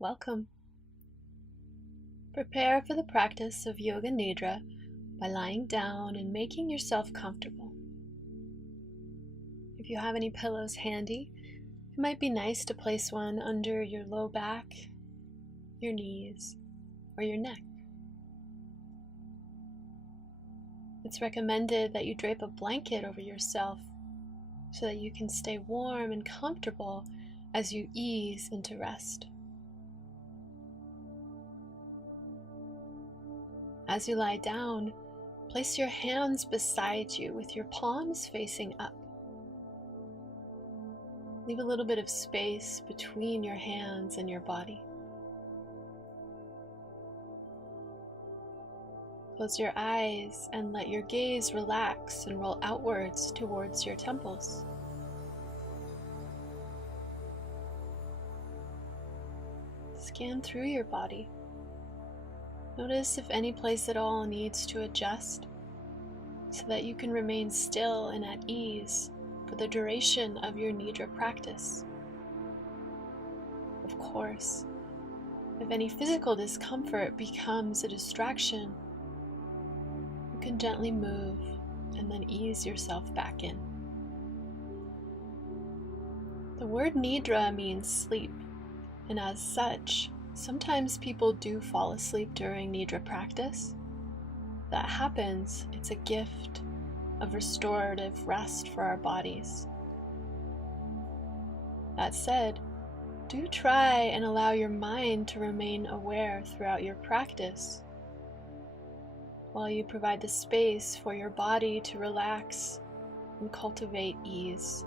Welcome. Prepare for the practice of Yoga Nidra by lying down and making yourself comfortable. If you have any pillows handy, it might be nice to place one under your low back, your knees, or your neck. It's recommended that you drape a blanket over yourself so that you can stay warm and comfortable as you ease into rest. As you lie down, place your hands beside you with your palms facing up. Leave a little bit of space between your hands and your body. Close your eyes and let your gaze relax and roll outwards towards your temples. Scan through your body. Notice if any place at all needs to adjust so that you can remain still and at ease for the duration of your nidra practice. Of course, if any physical discomfort becomes a distraction, you can gently move and then ease yourself back in. The word nidra means sleep, and as such, sometimes people do fall asleep during nidra practice. If that happens, it's a gift of restorative rest for our bodies. That said, do try and allow your mind to remain aware throughout your practice, while you provide the space for your body to relax and cultivate ease.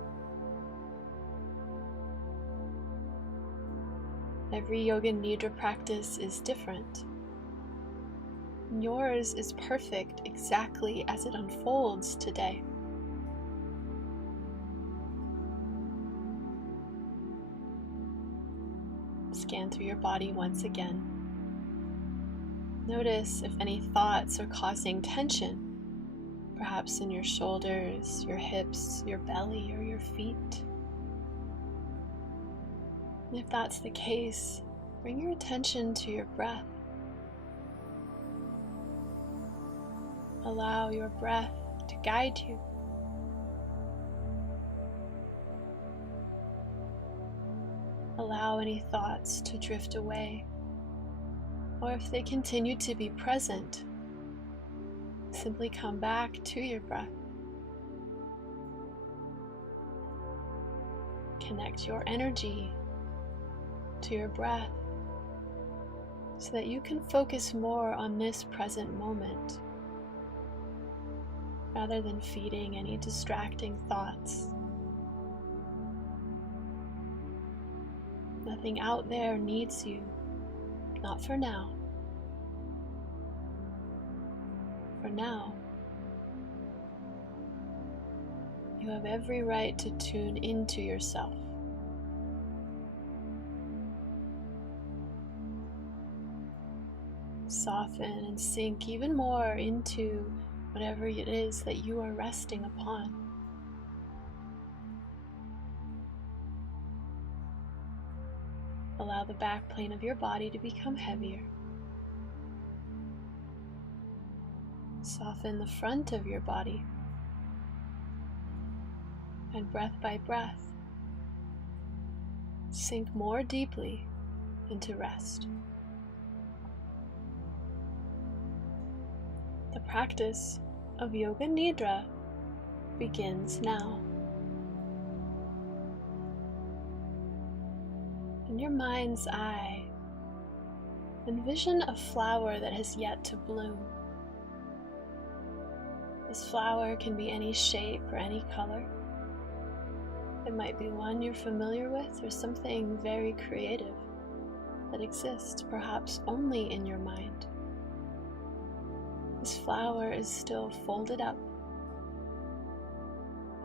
Every Yoga Nidra practice is different. Yours is perfect exactly as it unfolds today. Scan through your body once again. Notice if any thoughts are causing tension, perhaps in your shoulders, your hips, your belly, or your feet. And if that's the case, bring your attention to your breath. Allow your breath to guide you. Allow any thoughts to drift away, or if they continue to be present, simply come back to your breath. Connect your energy to your breath so that you can focus more on this present moment rather than feeding any distracting thoughts. Nothing out there needs you, not for now. For now, you have every right to tune into yourself. Soften and sink even more into whatever it is that you are resting upon. Allow the back plane of your body to become heavier. Soften the front of your body. And breath by breath, sink more deeply into rest. The practice of Yoga Nidra begins now. In your mind's eye, envision a flower that has yet to bloom. This flower can be any shape or any color. It might be one you're familiar with or something very creative that exists perhaps only in your mind. This flower is still folded up.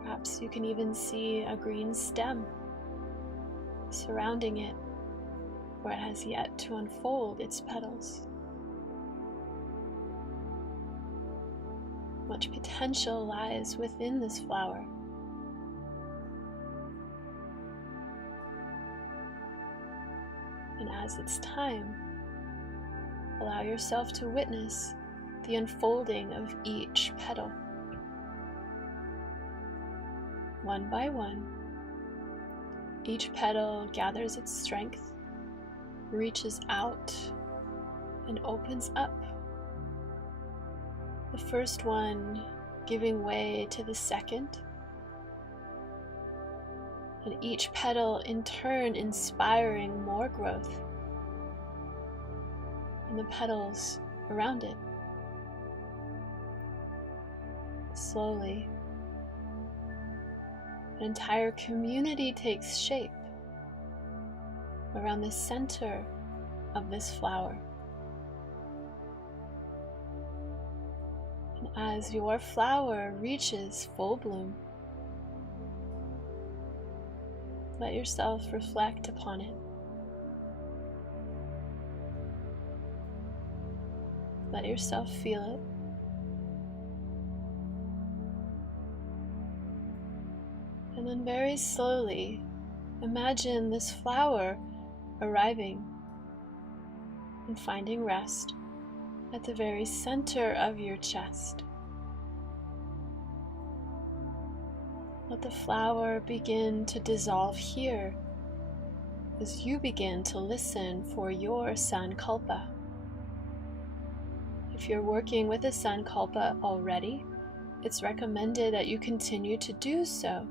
Perhaps you can even see a green stem surrounding it, where it has yet to unfold its petals. Much potential lies within this flower. And as it's time, allow yourself to witness the unfolding of each petal. One by one, each petal gathers its strength, reaches out, and opens up. The first one giving way to the second, and each petal in turn inspiring more growth in the petals around it. Slowly, an entire community takes shape around the center of this flower. And as your flower reaches full bloom, let yourself reflect upon it. Let yourself feel it. And then very slowly, imagine this flower arriving and finding rest at the very center of your chest. Let the flower begin to dissolve here as you begin to listen for your sankalpa. If you're working with a sankalpa already, it's recommended that you continue to do so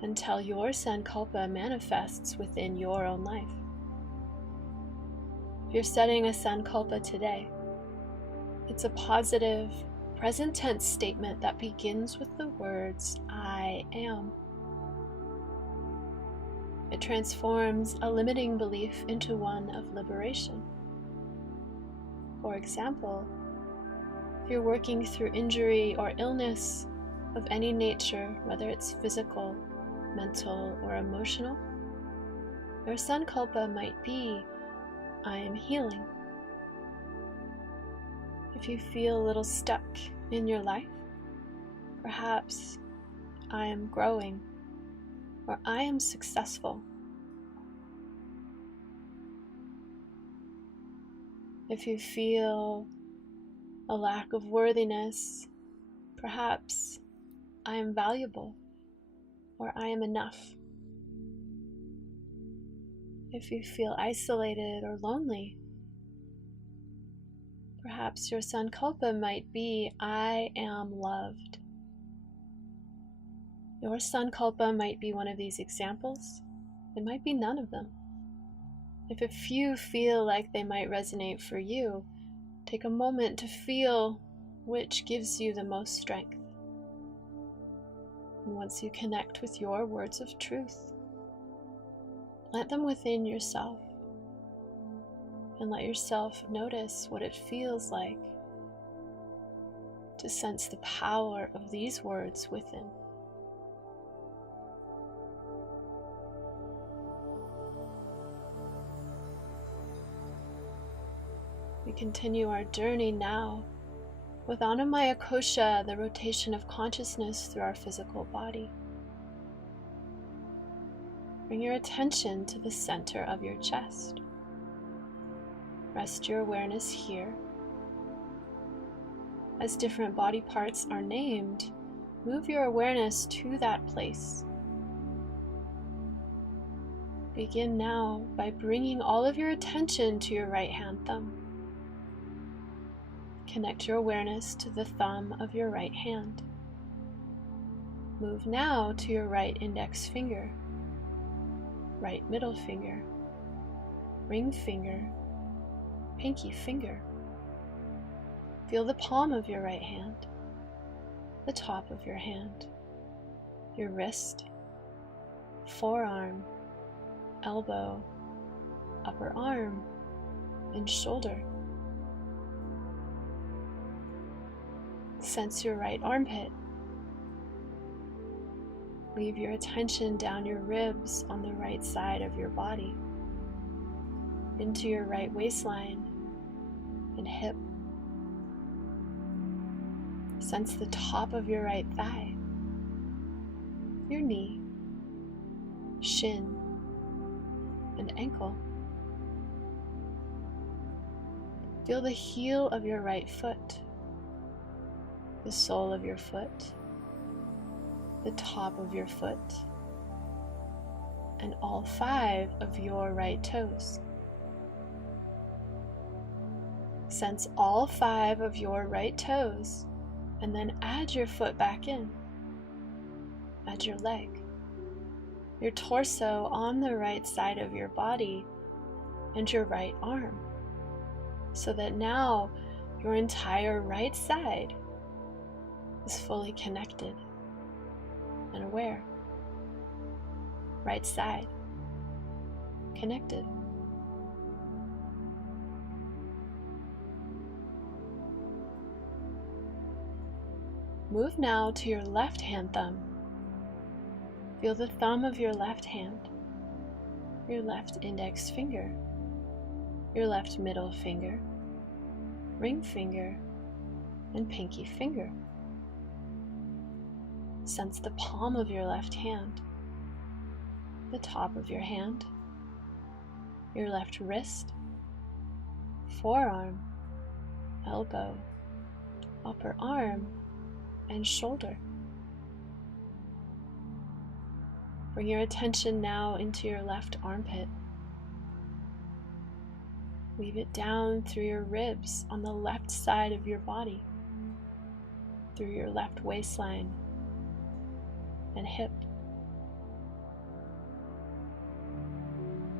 until your sankalpa manifests within your own life. If you're setting a sankalpa today, it's a positive, present tense statement that begins with the words, I am. It transforms a limiting belief into one of liberation. For example, if you're working through injury or illness of any nature, whether it's physical, mental, or emotional, your sankalpa might be, I am healing. If you feel a little stuck in your life, perhaps I am growing or I am successful. If you feel a lack of worthiness, perhaps I am valuable or I am enough. If you feel isolated or lonely, perhaps your sankalpa might be, I am loved. Your sankalpa might be one of these examples. It might be none of them. If a few feel like they might resonate for you, take a moment to feel which gives you the most strength. And once you connect with your words of truth, plant them within yourself and let yourself notice what it feels like to sense the power of these words within. We continue our journey now with Annamaya Kosha, the rotation of consciousness through our physical body. Bring your attention to the center of your chest. Rest your awareness here. As different body parts are named, move your awareness to that place. Begin now by bringing all of your attention to your right hand thumb. Connect your awareness to the thumb of your right hand. Move now to your right index finger, right middle finger, ring finger, pinky finger. Feel the palm of your right hand, the top of your hand, your wrist, forearm, elbow, upper arm, and shoulder. Sense your right armpit. Leave your attention down your ribs on the right side of your body, into your right waistline and hip. Sense the top of your right thigh, your knee, shin, and ankle. Feel the heel of your right foot, the sole of your foot, the top of your foot, and all 5 of your right toes. Sense all 5 of your right toes, and then add your foot back in. Add your leg, your torso on the right side of your body, and your right arm, so that now your entire right side is fully connected and aware. Right side, connected. Move now to your left hand thumb. Feel the thumb of your left hand, your left index finger, your left middle finger, ring finger, and pinky finger. Sense the palm of your left hand, the top of your hand, your left wrist, forearm, elbow, upper arm, and shoulder. Bring your attention now into your left armpit. Weave it down through your ribs on the left side of your body, through your left waistline and hip.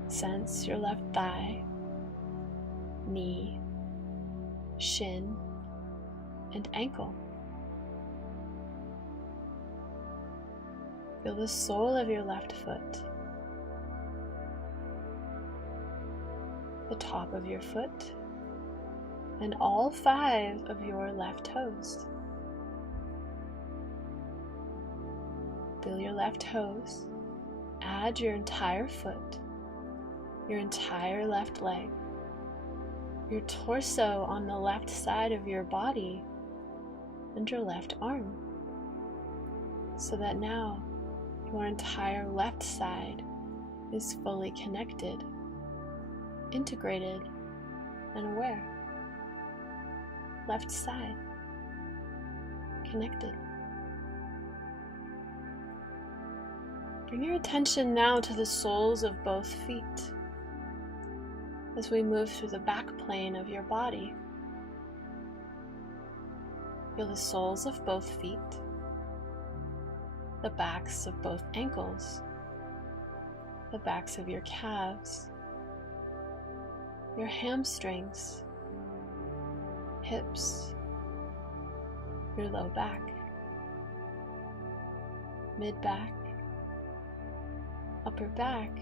Sense your left thigh, knee, shin, and ankle. Feel the sole of your left foot, the top of your foot, and all 5 of your left toes. Feel your left toes, add your entire foot, your entire left leg, your torso on the left side of your body, and your left arm, so that now your entire left side is fully connected, integrated, and aware. Left side, connected. Bring your attention now to the soles of both feet as we move through the back plane of your body. Feel the soles of both feet, the backs of both ankles, the backs of your calves, your hamstrings, hips, your low back, mid-back, upper back,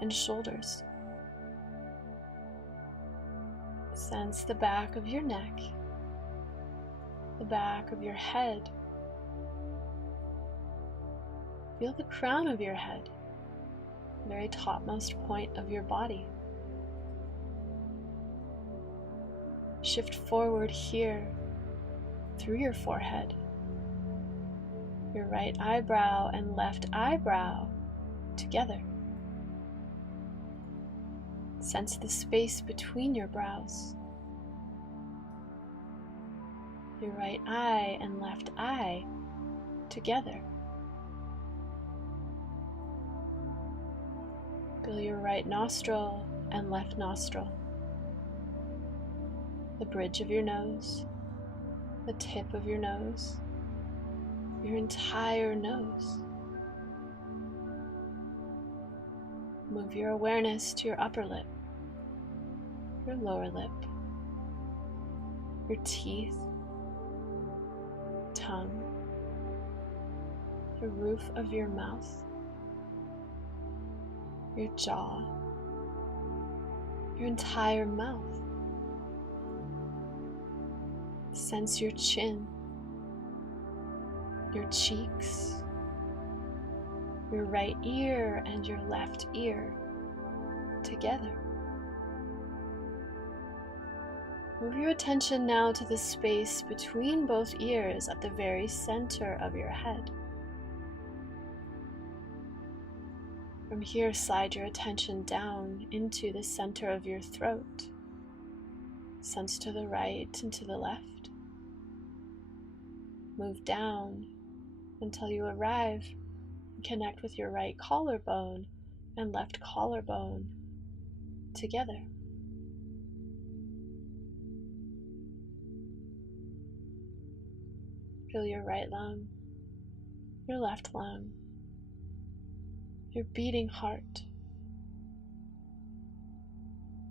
and shoulders. Sense the back of your neck, the back of your head. Feel the crown of your head, the very topmost point of your body. Shift forward here through your forehead, your right eyebrow and left eyebrow together. Sense the space between your brows, your right eye and left eye together. Feel your right nostril and left nostril, the bridge of your nose, the tip of your nose, your entire nose. Move your awareness to your upper lip, your lower lip, your teeth, tongue, the roof of your mouth, your jaw, your entire mouth. Sense your chin, your cheeks, your right ear and your left ear together. Move your attention now to the space between both ears at the very center of your head. From here, slide your attention down into the center of your throat, Sense to the right and to the left. Move down until you arrive and connect with your right collarbone and left collarbone together. Feel your right lung, your left lung, your beating heart.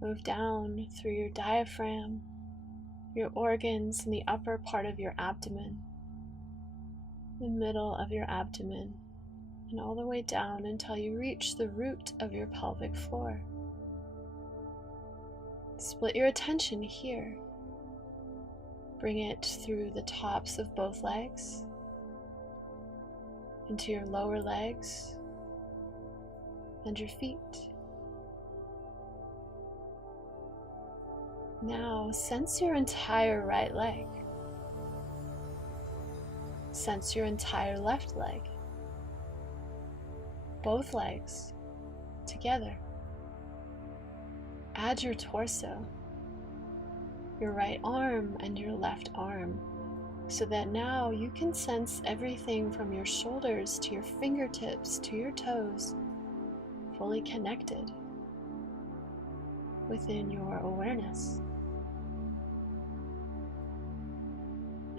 Move down through your diaphragm, your organs in the upper part of your abdomen, the middle of your abdomen, and all the way down until you reach the root of your pelvic floor. Split your attention here. Bring it through the tops of both legs, into your lower legs, and your feet. Now sense your entire right leg. Sense your entire left leg. Both legs together. Add your torso, your right arm and your left arm, so that now you can sense everything from your shoulders to your fingertips to your toes, fully connected within your awareness.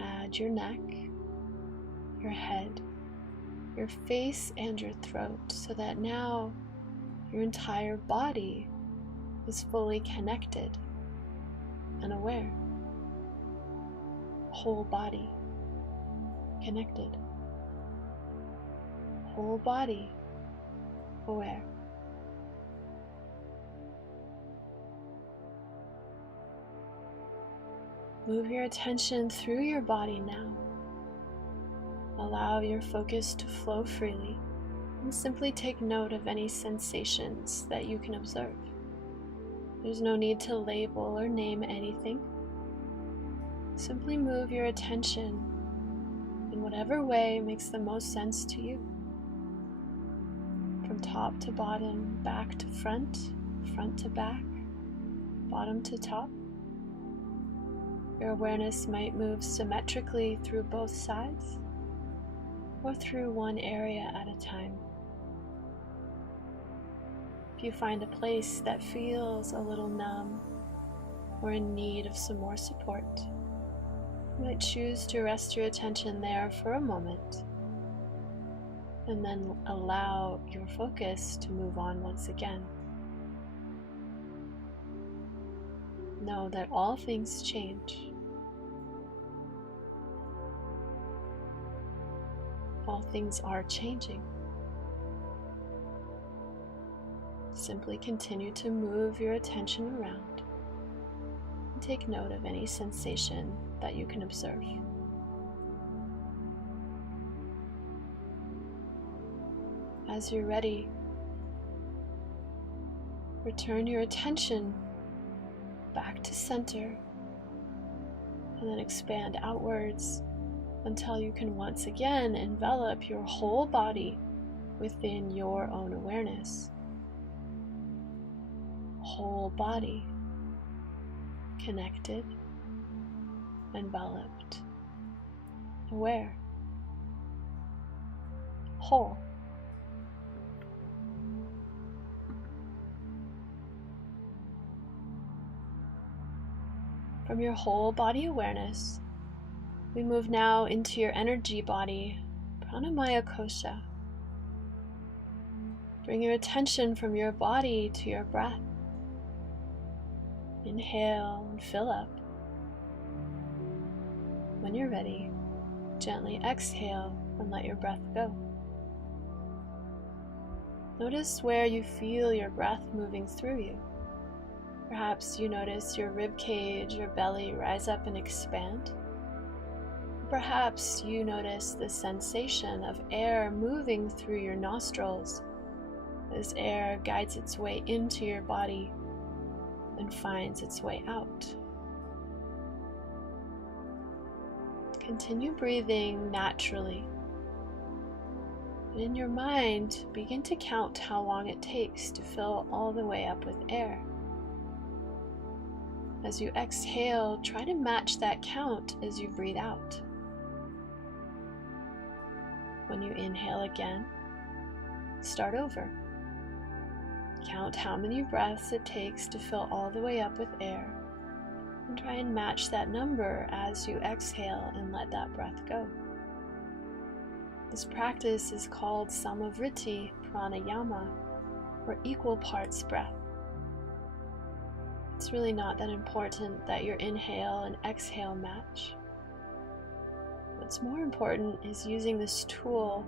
Add your neck, your head, your face, and your throat, so that now your entire body is fully connected and aware. Whole body connected. Whole body aware. Move your attention through your body now. Allow your focus to flow freely and simply take note of any sensations that you can observe. There's no need to label or name anything. Simply move your attention in whatever way makes the most sense to you. From top to bottom, back to front, front to back, bottom to top. Your awareness might move symmetrically through both sides or through one area at a time. If you find a place that feels a little numb or in need of some more support, you might choose to rest your attention there for a moment and then allow your focus to move on once again. Know that all things change. All things are changing. Simply continue to move your attention around and take note of any sensation that you can observe. As you're ready, return your attention back to center and then expand outwards until you can once again envelop your whole body within your own awareness. Whole body, connected, enveloped, aware, whole. From your whole body awareness, we move now into your energy body, pranamaya kosha. Bring your attention from your body to your breath. Inhale and fill up. When you're ready, gently exhale and let your breath go. Notice where you feel your breath moving through you. Perhaps you notice your rib cage or belly rise up and expand. Perhaps you notice the sensation of air moving through your nostrils as air guides its way into your body and finds its way out. Continue breathing naturally. And in your mind, begin to count how long it takes to fill all the way up with air. As you exhale, try to match that count as you breathe out. When you inhale again, start over. Count how many breaths it takes to fill all the way up with air, and try and match that number as you exhale and let that breath go. This practice is called samavriti pranayama, or equal parts breath. It's really not that important that your inhale and exhale match. What's more important is using this tool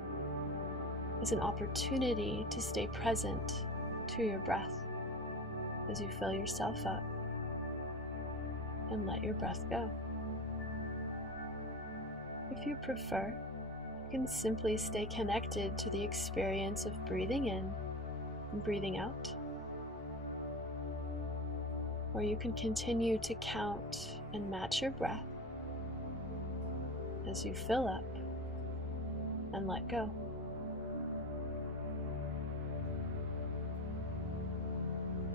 as an opportunity to stay present to your breath as you fill yourself up and let your breath go. If you prefer, you can simply stay connected to the experience of breathing in and breathing out. Or you can continue to count and match your breath as you fill up and let go.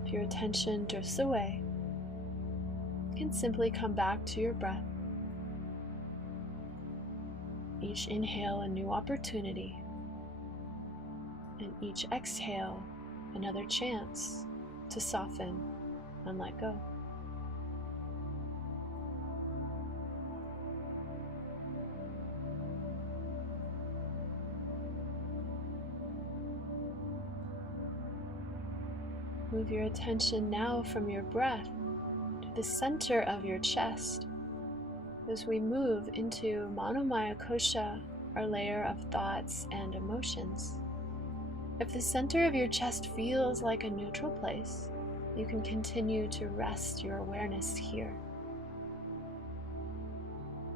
If your attention drifts away, you can simply come back to your breath. Each inhale a new opportunity, and each exhale another chance to soften and let go. Move your attention now from your breath to the center of your chest as we move into Manomaya Kosha, our layer of thoughts and emotions. If the center of your chest feels like a neutral place, you can continue to rest your awareness here.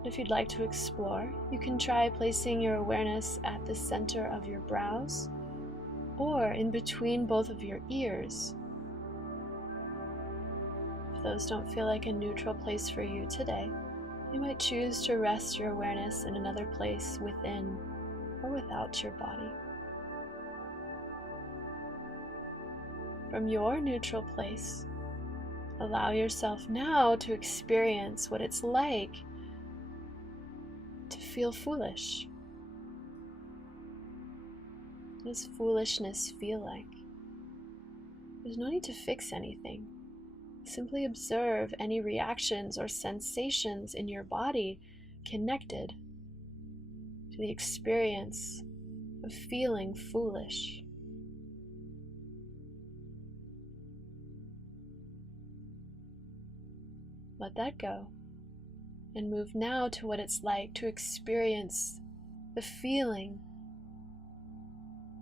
If you'd like to explore, you can try placing your awareness at the center of your brows or in between both of your ears. If those don't feel like a neutral place for you today, you might choose to rest your awareness in another place within or without your body. From your neutral place, allow yourself now to experience what it's like to feel foolish. What does foolishness feel like? There's no need to fix anything. Simply observe any reactions or sensations in your body connected to the experience of feeling foolish. Let that go and move now to what it's like to experience the feeling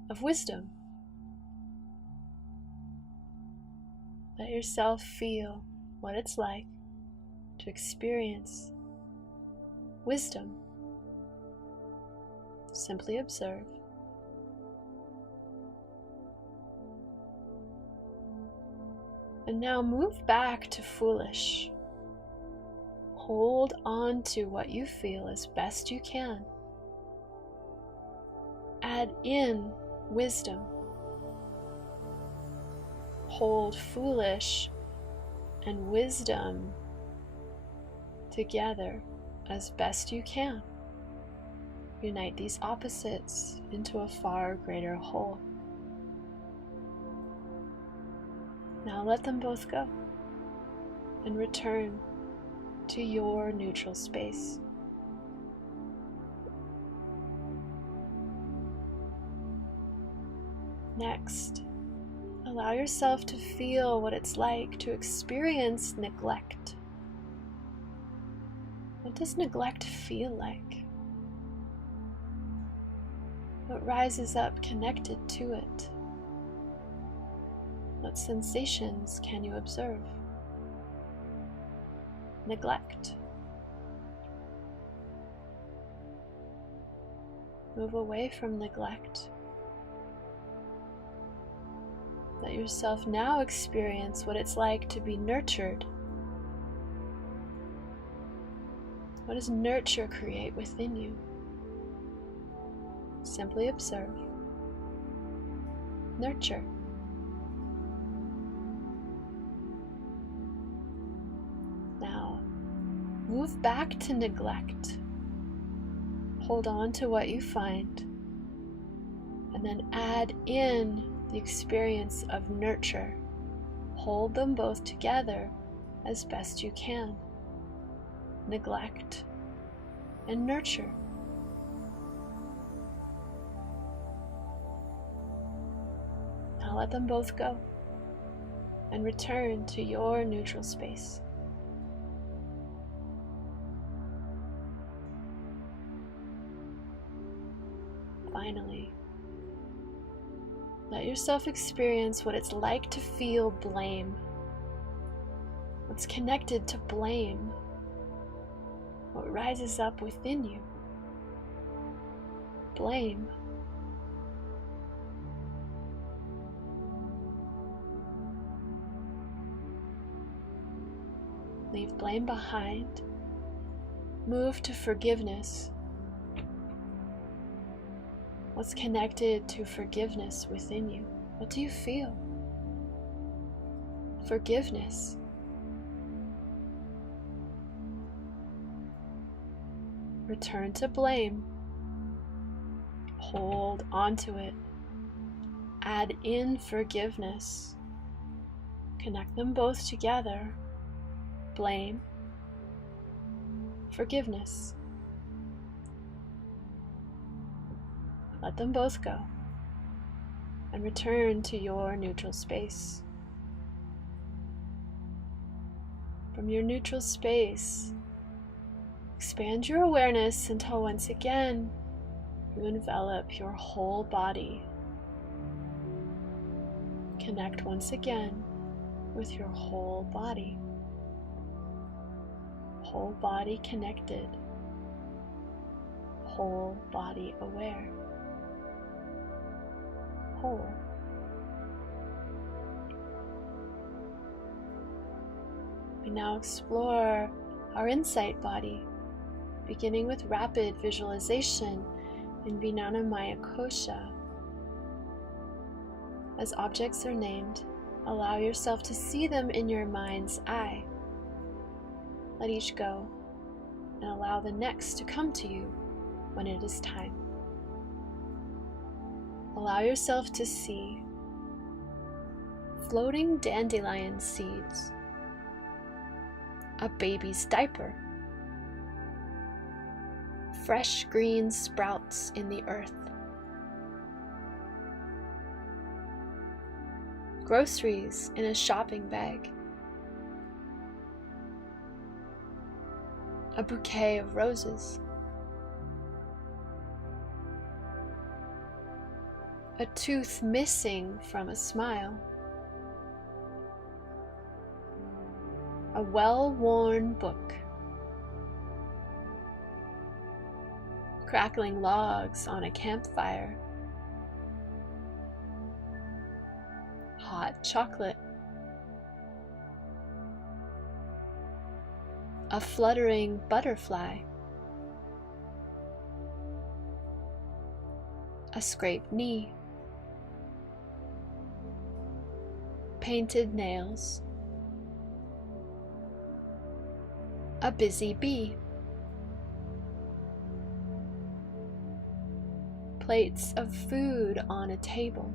of wisdom. Let yourself feel what it's like to experience wisdom. Simply observe. And now move back to foolish. Hold on to what you feel as best you can. Add in wisdom. Hold foolish and wisdom together as best you can. Unite these opposites into a far greater whole. Now let them both go and return to your neutral space. Next, allow yourself to feel what it's like to experience neglect. What does neglect feel like? What rises up connected to it? What sensations can you observe? Neglect. Move away from neglect. Let yourself now experience what it's like to be nurtured. What does nurture create within you? Simply observe. Nurture. move back to neglect. Hold on to what you find, and then add in the experience of nurture. Hold them both together as best you can. Neglect and nurture. Now let them both go and return to your neutral space. Finally, let yourself experience what it's like to feel blame. What's connected to blame? What rises up within you? Blame. Leave blame behind. Move to forgiveness. What's connected to forgiveness within you? What do you feel? Forgiveness. Return to blame. Hold onto it. Add in forgiveness. Connect them both together. Blame. Forgiveness. Let them both go and return to your neutral space. From your neutral space, expand your awareness until once again you envelop your whole body. Connect once again with your whole body. Whole body connected. Whole body aware. Whole. We now explore our insight body, beginning with rapid visualization in Vijnana Maya Kosha. As objects are named, allow yourself to see them in your mind's eye. Let each go and allow the next to come to you when it is time. Allow yourself to see floating dandelion seeds, a baby's diaper, fresh green sprouts in the earth, groceries in a shopping bag, a bouquet of roses, a tooth missing from a smile, a well-worn book, crackling logs on a campfire, hot chocolate, a fluttering butterfly, a scraped knee, painted nails, a busy bee, plates of food on a table,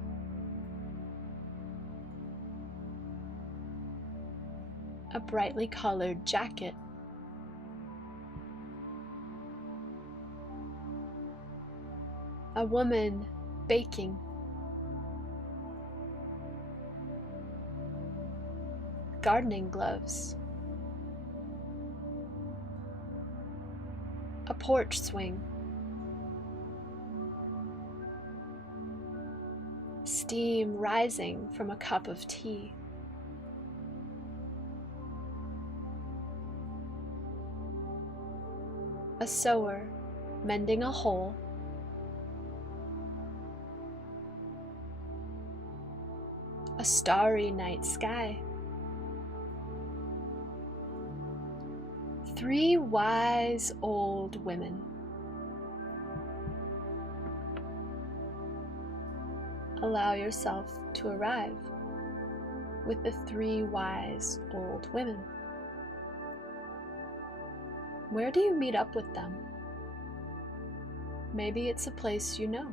a brightly colored jacket, a woman baking, gardening gloves, a porch swing, steam rising from a cup of tea, a sewer mending a hole, a starry night sky, 3 wise old women. Allow yourself to arrive with the 3 wise old women. Where do you meet up with them? Maybe it's a place you know.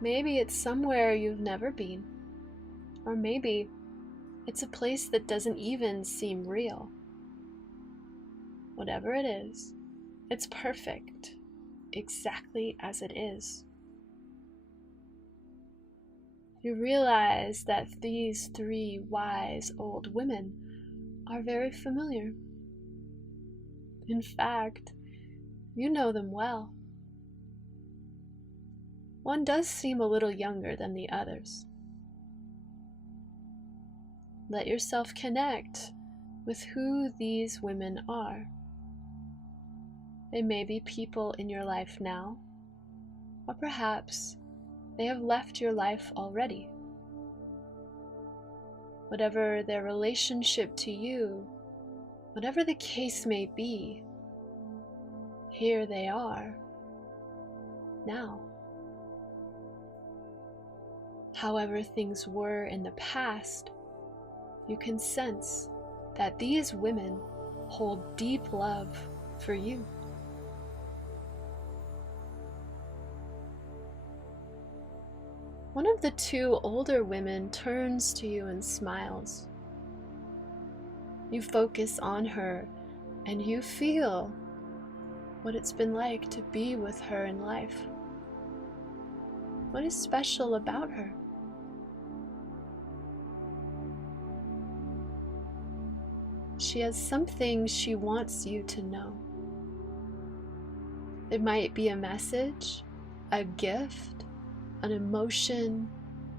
Maybe it's somewhere you've never been. Or maybe it's a place that doesn't even seem real. Whatever it is, it's perfect, exactly as it is. You realize that these three wise old women are very familiar. In fact, you know them well. One does seem a little younger than the others. Let yourself connect with who these women are. They may be people in your life now, or perhaps they have left your life already. Whatever their relationship to you, whatever the case may be, here they are, now. However things were in the past, you can sense that these women hold deep love for you. One of the two older women turns to you and smiles. You focus on her and you feel what it's been like to be with her in life. What is special about her? She has something she wants you to know. It might be a message, a gift, an emotion,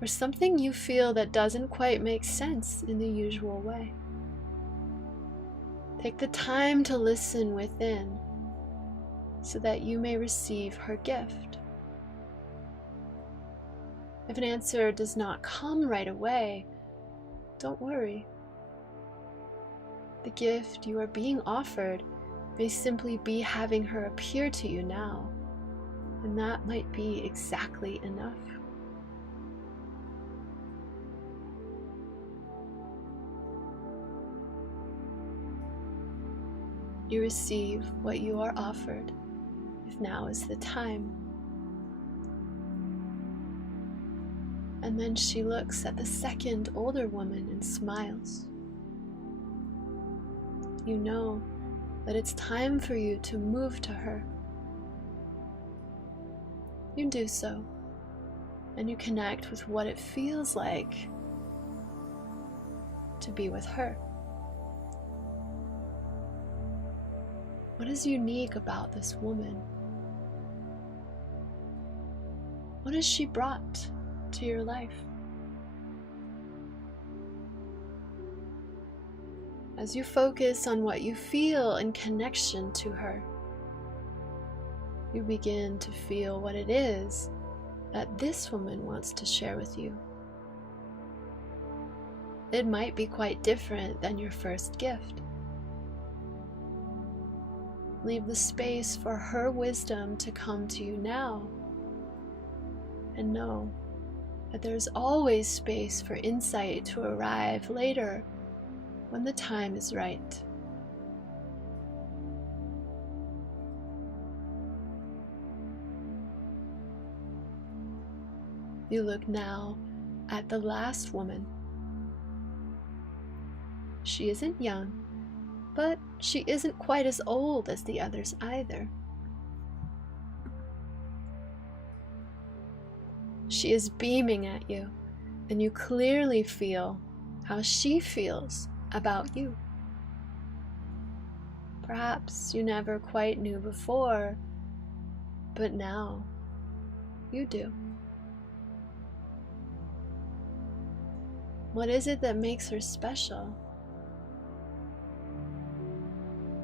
or something you feel that doesn't quite make sense in the usual way. Take the time to listen within so that you may receive her gift. If an answer does not come right away, don't worry. The gift you are being offered may simply be having her appear to you now, and that might be exactly enough. You receive what you are offered, if now is the time. And then she looks at the second older woman and smiles. You know that it's time for you to move to her. You do so, and you connect with what it feels like to be with her. What is unique about this woman? What has she brought to your life? As you focus on what you feel in connection to her, you begin to feel what it is that this woman wants to share with you. It might be quite different than your first gift. Leave the space for her wisdom to come to you now, and know that there's always space for insight to arrive later when the time is right. You look now at the last woman. She isn't young, but she isn't quite as old as the others either. She is beaming at you, and you clearly feel how she feels about you. Perhaps you never quite knew before, but now you do. What is it that makes her special?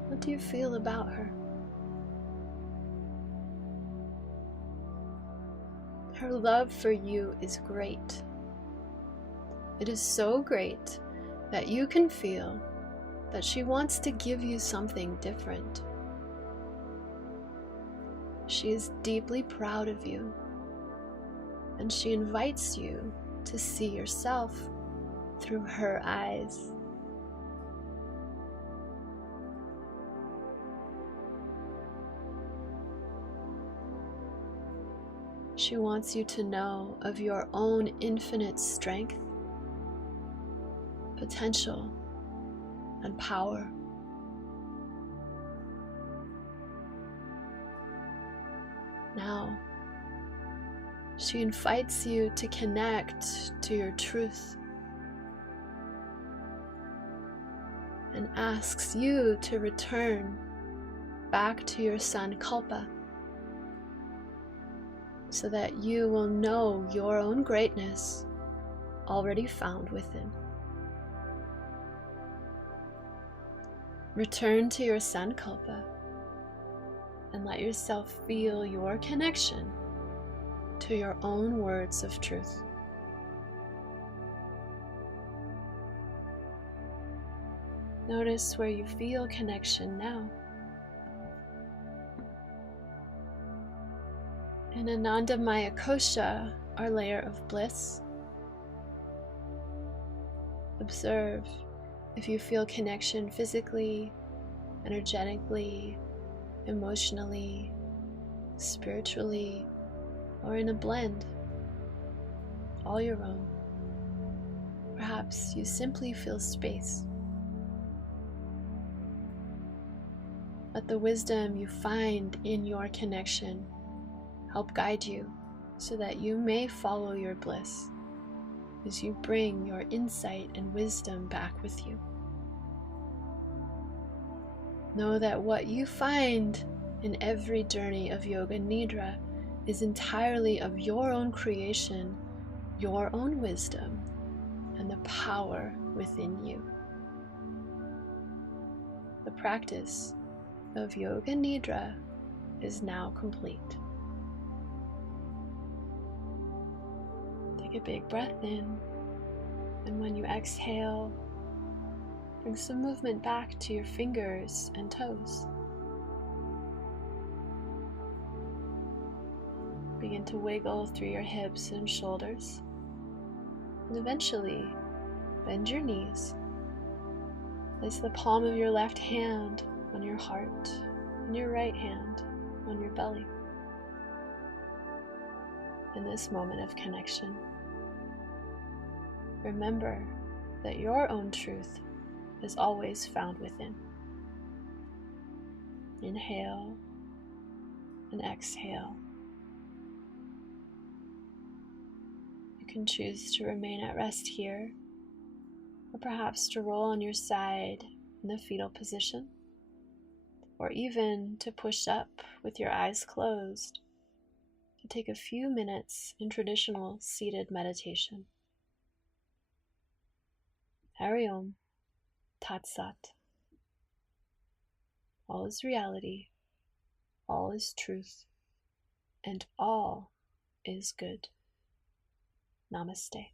What do you feel about her? Her love for you is great. It is so great that you can feel that she wants to give you something different. She is deeply proud of you, and she invites you to see yourself through her eyes. She wants you to know of your own infinite strength, potential, and power. Now, she invites you to connect to your truth and asks you to return back to your sankalpa so that you will know your own greatness already found within. Return to your sankalpa and let yourself feel your connection to your own words of truth. Notice where you feel connection now. In Ananda Maya Kosha, our layer of bliss, observe if you feel connection physically, energetically, emotionally, spiritually, or in a blend, all your own. Perhaps you simply feel space. Let the wisdom you find in your connection help guide you so that you may follow your bliss as you bring your insight and wisdom back with you. Know that what you find in every journey of Yoga Nidra is entirely of your own creation, your own wisdom, and the power within you. The practice of Yoga Nidra is now complete. Take a big breath in, and when you exhale, bring some movement back to your fingers and toes. Begin to wiggle through your hips and shoulders, and eventually bend your knees. Place the palm of your left hand on your heart and your right hand on your belly. In this moment of connection, remember that your own truth is always found within. Inhale and exhale. You can choose to remain at rest here, or perhaps to roll on your side in the fetal position, or even to push up with your eyes closed to take a few minutes in traditional seated meditation. Hari Om, Tat Sat. All is reality, all is truth, and all is good. Namaste.